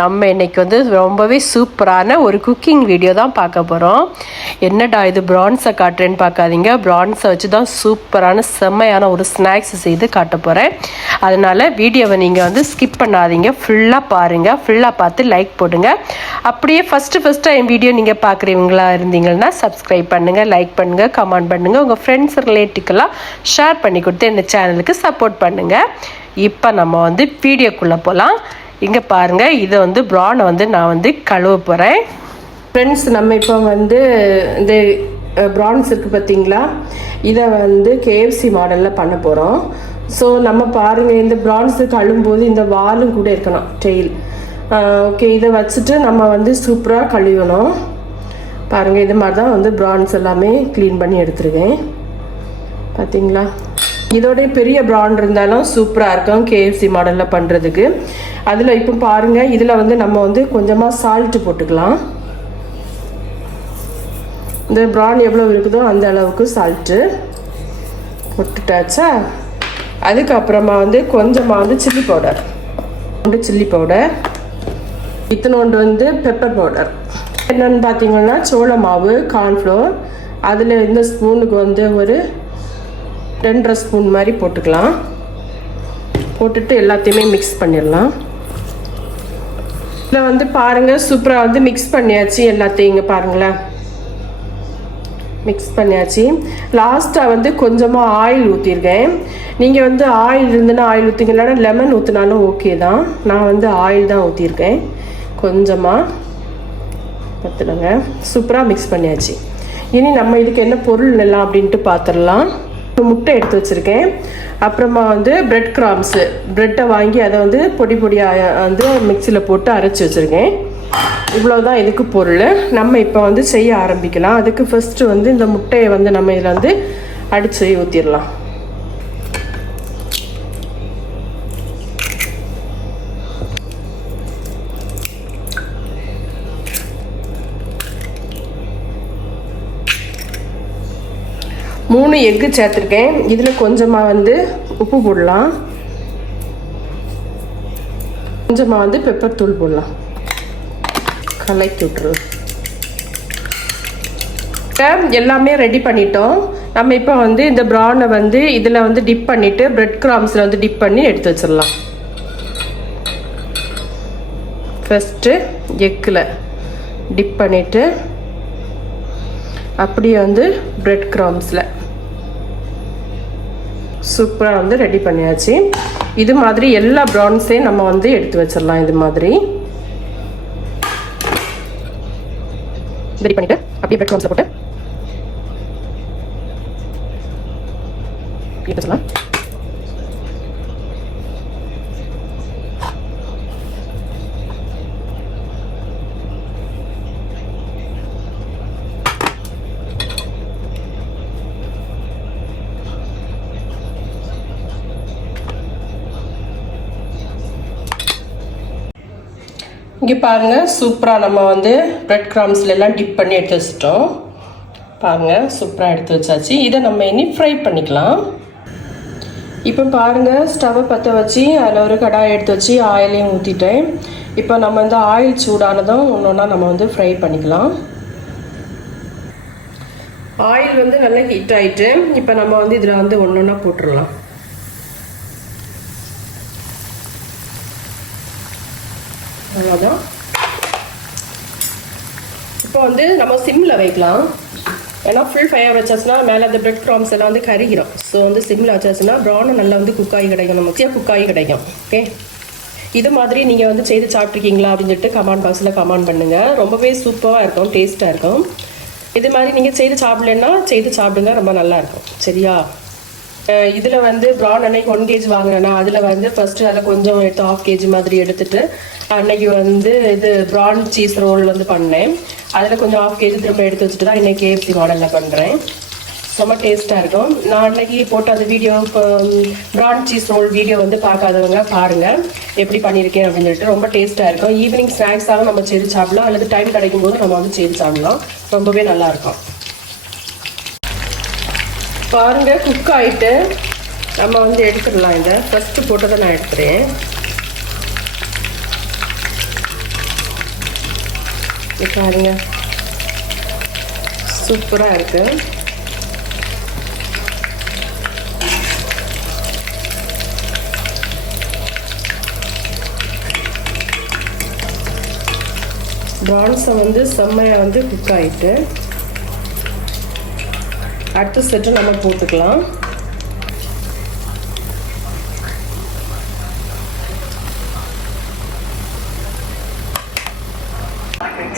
நம்ம இன்றைக்கி வந்து ரொம்பவே சூப்பரான ஒரு குக்கிங் வீடியோ தான் பார்க்க போகிறோம் என்னடா இது ப்ரான்ஸை காட்டுறேன்னு பார்க்காதீங்க. ப்ரான்ஸை வச்சு தான் சூப்பரான செம்மையான ஒரு ஸ்நாக்ஸ் செய்து காட்ட போகிறேன் அதனால் வீடியோவை நீங்கள் வந்து ஸ்கிப் பண்ணாதீங்க. ஃபுல்லாக பாருங்கள் ஃபுல்லாக பார்த்து லைக் போடுங்க. அப்படியே ஃபஸ்ட்டு ஃபஸ்ட்டு என் வீடியோ நீங்கள் பார்க்குறீங்களா இருந்தீங்கன்னா சப்ஸ்கிரைப் பண்ணுங்கள் லைக் பண்ணுங்கள் கமெண்ட் பண்ணுங்கள் உங்கள் ஃப்ரெண்ட்ஸ் ரிலேட்டிவ்க்கெல்லாம் ஷேர் பண்ணி கொடுத்து இந்த சேனலுக்கு சப்போர்ட் பண்ணுங்கள் இப்போ நம்ம வந்து வீடியோக்குள்ளே போகலாம் இங்கே பாருங்கள் இதை வந்து ப்ரானை வந்து நான் வந்து கழுவ போகிறேன் ஃப்ரெண்ட்ஸ் நம்ம இப்போ வந்து இந்த ப்ரான்ஸ் இருக்குது பார்த்தீங்களா? இதை வந்து கேஎஃப்சி மாடலில் பண்ண போகிறோம் ஸோ நம்ம பாருங்கள் இந்த ப்ரான்ஸு கழுவும்போது இந்த வாலும் கூட இருக்கணும் டெயில் ஓகே இதை வச்சுட்டு நம்ம வந்து சூப்பராக கழுவணும். பாருங்கள் இது மாதிரி தான் வந்து ப்ரான்ஸ் எல்லாமே க்ளீன் பண்ணி எடுத்துருக்கேன். பார்த்தீங்களா? இதோடைய பெரிய ப்ராண்ட் இருந்தாலும் சூப்பராக இருக்கும் கேஎஃப்சி மாடலில் பண்ணுறதுக்கு அதில் இப்போ பாருங்கள் இதில் வந்து நம்ம வந்து கொஞ்சமாக சால்ட்டு போட்டுக்கலாம். இந்த பிராண்ட் எவ்வளோ இருக்குதோ அந்த அளவுக்கு சால்ட்டு போட்டுட்டாச்சா? அதுக்கப்புறமா வந்து கொஞ்சமாக வந்து சில்லி பவுடர் வந்து சில்லி பவுடர் இத்தனோண்டு வந்து பெப்பர் பவுடர் என்னென்னு பார்த்தீங்கன்னா சோள மாவு கார்ன்ஃப்ளோர் அதில் இந்த ஸ்பூனுக்கு வந்து ஒரு ரெண்டரை ஸ்பூன் மாதிரி போட்டுக்கலாம். போட்டுட்டு எல்லாத்தையுமே மிக்ஸ் பண்ணிடலாம். இதில் வந்து பாருங்கள் சூப்பராக வந்து மிக்ஸ் பண்ணியாச்சு எல்லாத்தையும் இங்கே பாருங்களேன். மிக்ஸ் பண்ணியாச்சு. லாஸ்ட்டாக வந்து கொஞ்சமாக ஆயில் ஊற்றிருக்கேன் நீங்கள் வந்து ஆயில் இருந்துன்னா ஆயில் ஊற்றிங்க இல்லைன்னா லெமன் ஊற்றினாலும் ஓகே தான். நான் வந்து ஆயில் தான் ஊற்றிருக்கேன் கொஞ்சமாக பார்த்துடுங்க. சூப்பராக மிக்ஸ் பண்ணியாச்சு. இனி நம்ம இதுக்கு என்ன பொருள் எல்லாம் அப்படின்ட்டு பார்த்துடலாம். முட்டை எடுத்து வச்சுருக்கேன். அப்புறமா வந்து பிரெட் கிராம்ஸு ப்ரெட்டை வாங்கி அதை வந்து பொடி பொடியாக வந்து மிக்சியில் போட்டு அரைச்சி வச்சுருக்கேன். இவ்வளோதான் இதுக்கு பொருள். நம்ம இப்போ வந்து செய்ய ஆரம்பிக்கலாம். அதுக்கு ஃபஸ்ட்டு வந்து இந்த முட்டையை வந்து நம்ம இதில் வந்து அடித்து ஊற்றிடலாம் மூணு எக்கு சேர்த்துருக்கேன். இதில் கொஞ்சமாக வந்து உப்பு போடலாம். கொஞ்சமாக வந்து பெப்பர் தூள் போடலாம். கலக்கி விட்டுரு எல்லாமே ரெடி பண்ணிட்டோம். நம்ம இப்போ வந்து இந்த ப்ரானை வந்து இதில் வந்து டிப் பண்ணிவிட்டு பிரெட் கிராம்ஸில் வந்து டிப் பண்ணி எடுத்து வச்சிடலாம். ஃபஸ்ட்டு எக்கில் டிப் பண்ணிவிட்டு அப்படியே வந்து பிரெட் கிராம்ஸில் சூப்பராக வந்து ரெடி பண்ணியாச்சு. இது மாதிரி எல்லா ப்ரான்ஸையும் நம்ம வந்து எடுத்து வச்சிடலாம் இது மாதிரி. ரெடி பண்ணிட்டு அப்படியே பிரெட் போட்டு. எடுத்துக்கலாம் இங்கே பாருங்கள் சூப்பராக நம்ம வந்து பிரெட் கிராம்ஸ்ல எல்லாம் டிப் பண்ணி எடுத்து வச்சிட்டோம். பாருங்கள் சூப்பராக எடுத்து வச்சாச்சு. இதை நம்ம இனி ஃப்ரை பண்ணிக்கலாம். இப்போ பாருங்கள் ஸ்டவ்வை பற்ற வச்சு அதில் ஒரு கடாய் எடுத்து வச்சு ஆயிலையும் ஊற்றிட்டேன் இப்போ நம்ம வந்து ஆயில் சூடானதும் ஒன்று ஒன்றா நம்ம வந்து ஃப்ரை பண்ணிக்கலாம். ஆயில் வந்து நல்லா ஹீட் ஆகிட்டு இப்போ நம்ம வந்து இதில் வந்து ஒன்று ஒன்றா போட்டுடலாம் அவ்வளோதான் இப்போ வந்து நம்ம சிம்மில் வைக்கலாம். ஏன்னா ஃபுல் ஃபயர் வச்சாச்சுன்னா மேலே அந்த பிரெட் க்ராம்ஸ் எல்லாம் வந்து கருகிறோம் ஸோ வந்து சிம்மில் வச்சாச்சுன்னா ப்ரானும் நல்லா வந்து குக்காகி கிடைக்கும். நமக்கு குக்காகி கிடைக்கும். ஓகே இது மாதிரி நீங்கள் வந்து செய்து சாப்பிட்ருக்கீங்களா அப்படின்னு சொல்லிட்டு கமெண்ட் பாக்ஸில் கமெண்ட் பண்ணுங்கள் ரொம்பவே சூப்பராக இருக்கும் டேஸ்ட்டாக இருக்கும். இது மாதிரி நீங்கள் செய்து சாப்பிடலன்னா செய்து சாப்பிடுங்க ரொம்ப நல்லாயிருக்கும் சரியா? இதில் வந்து ப்ரான் அன்னைக்கு ஒன் கேஜி வாங்கினேன்னா அதில் வந்து ஃபஸ்ட்டு அதில் கொஞ்சம் எடுத்து ஆஃப் கேஜி மாதிரி எடுத்துட்டு அன்னைக்கு வந்து இது ப்ரான் சீஸ் ரோல் வந்து பண்ணேன். அதில் கொஞ்சம் ஆஃப் கேஜி திரும்ப எடுத்து வச்சுட்டு தான் இன்னைக்கு கேஎஃப்சி மாடலில் பண்ணுறேன் ரொம்ப டேஸ்ட்டாக இருக்கும். நான் அன்னைக்கு போட்ட அந்த வீடியோ இப்போ ப்ரான் சீஸ் ரோல் வீடியோ வந்து பார்க்காதவங்க பாருங்கள் எப்படி பண்ணியிருக்கேன் அப்படின்னு சொல்லிட்டு ரொம்ப டேஸ்ட்டாக இருக்கும். ஈவினிங் ஸ்நாக்ஸாக நம்ம செய்து சாப்பிடலாம். அல்லது டைம் கிடைக்கும் போது நம்ம வந்து செய்து சாப்பிடலாம். ரொம்பவே நல்லாயிருக்கும் பாருங்க குக் ஆகிட்டு நம்ம வந்து எடுத்துடலாம் இதை. ஃபஸ்ட்டு போட்டதை நான் எடுத்துறேன். பாருங்க. சூப்பராக இருக்கு. ப்ரான்ஸை வந்து செம்மையாக வந்து குக் ஆகிட்டு அடுத்த செட்டு நம்ம போட்டுக்கலாம்.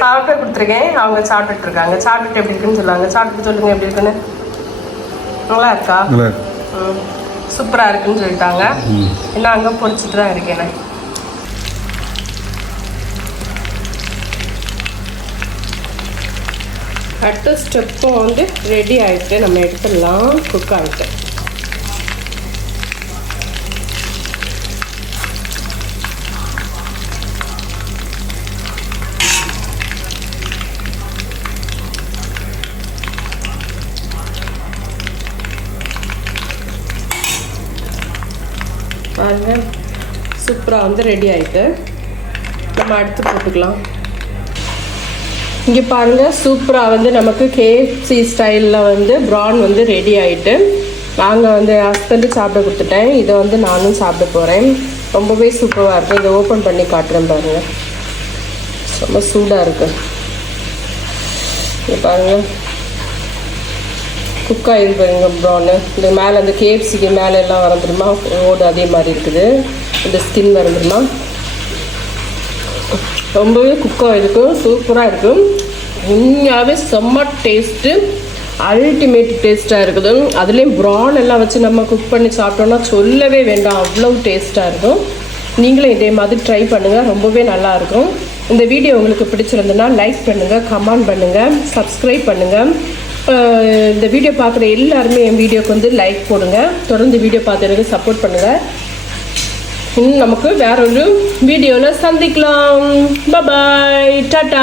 சாப்பிட்டு கொடுத்துருக்கேன். அவங்க சாப்பிட்டுட்டு இருக்காங்க. சாப்பிட்டுட்டு எப்படி இருக்குன்னு சொல்லுவாங்க. சாப்பிட்டு சொல்லுங்க எப்படி இருக்குன்னு. நல்லா இருக்கா? சூப்பராக இருக்குன்னு சொல்லிட்டாங்க. இன்னும் அங்கே பொரிச்சிட்டு தான் இருக்கேன் அடுத்த ஸ்டெப்பும் வந்து ரெடி ஆகிட்டு நம்ம எடுத்துடலாம் குக் ஆகிட்டு பாருங்க சூப்பராக வந்து ரெடி ஆகிட்டு நம்ம அடுத்து போட்டுக்கலாம். இங்கே பாருங்கள் சூப்பராக வந்து நமக்கு கேஎஃப்சி ஸ்டைலில் வந்து ப்ரான் வந்து ரெடி ஆகிட்டு நாங்கள் வந்து ஹஸ்பண்டு சாப்பிட கொடுத்துட்டேன். இதை வந்து நானும் சாப்பிட போகிறேன் ரொம்பவே சூப்பராக இருக்குது இதை ஓப்பன் பண்ணி காட்டுறேன் பாருங்கள் ரொம்ப சூடாக இருக்குது இங்கே பாருங்கள் குக் ஆகிருக்கு பாருங்க ப்ரானு இந்த மேலே அந்த கேஎஃப்சிக்கு மேலே எல்லாம் வரந்துருமா ஓடு அதே மாதிரி இருக்குது. இந்த ஸ்கின் வரந்துருமா ரொம்பவே குக் ஆகிருக்கும் சூப்பராக இருக்கும். உண்மையாகவே செம்ம டேஸ்ட்டு அல்டிமேட் டேஸ்ட்டாக இருக்குது. அதுலேயும் ப்ரான் எல்லாம் வச்சு நம்ம குக் பண்ணி சாப்பிட்டோம்னா சொல்லவே வேண்டாம் அவ்வளோ டேஸ்ட்டாக இருக்கும். நீங்களும் இதே மாதிரி ட்ரை பண்ணுங்கள் ரொம்பவே நல்லாயிருக்கும் இந்த வீடியோ உங்களுக்கு பிடிச்சிருந்ததுன்னா லைக் பண்ணுங்கள் கமெண்ட் பண்ணுங்கள் சப்ஸ்கிரைப் பண்ணுங்கள் இந்த வீடியோ பார்க்குற எல்லாருமே என் வீடியோக்கு வந்து லைக் போடுங்க. தொடர்ந்து வீடியோ பார்த்து எனக்கு சப்போர்ட் பண்ணுங்கள் இன்னும் நமக்கு வேற ஒரு வீடியோவில் சந்திக்கலாம். Bye bye tata